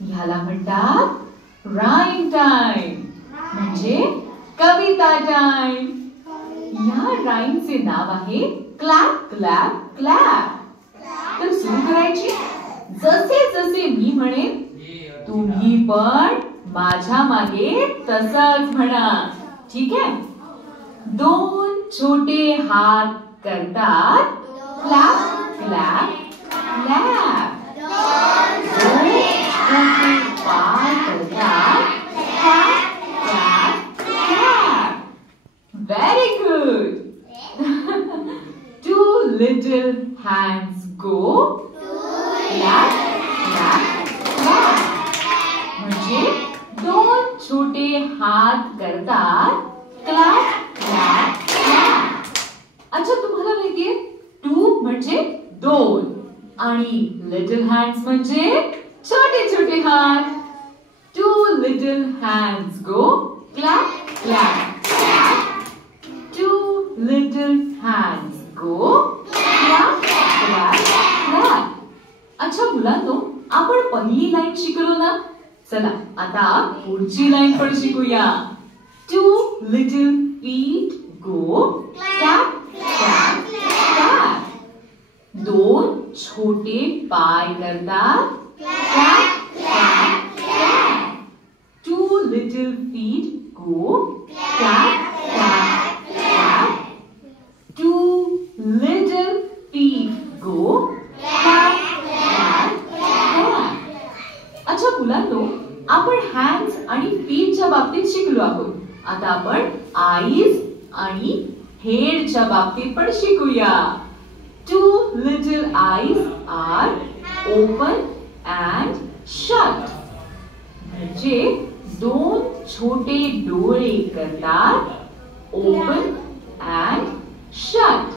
ह्याला म्हणतात rhyme time, म्हणजे कविता टाइम. या राईमचे नाव आहे क्लॅप क्लॅप क्लॅप. तर सुरू करायची. जसे जसे मी म्हणेन तुम्ही पण माझ्या मागे तसंच म्हणा. ठीक आहे. दोन छोटे हात करतात क्लॅप क्लॅप क्लॅप. दोन छोटे पाय करतात clap clap clap. Very good. Two little hands go clap clap clap. म्हणजे दोन छोटे हात करतात क्लॅप क्लॅप क्लॅप. अच्छा, तुम्हाला माहितीये टू म्हणजे दोन आणि लिटल हँड्स म्हणजे छोटे छोटे हात. Two little hands go clap clap clap. Little hands go clap clap clap. अच्छा मुलांनो, आपण पहिली लाईन शिकलो ना. चला आता पुढची लाईन पण शिकूया. Two little feet go clap clap clap. दोन छोटे पाय करतात clap clap clap. Two little feet go clap clap. Little feet go clap clap clap. अच्छा मुलांनो, आपण हँड्स आणि फीटच्या बाबतीत शिकलो आहोत. आता आपण आईज आणि हेडच्या बाबतीत पण शिकूया. Two little eyes are open and shut. म्हणजे दोन छोटे डोळे करतात open and shut.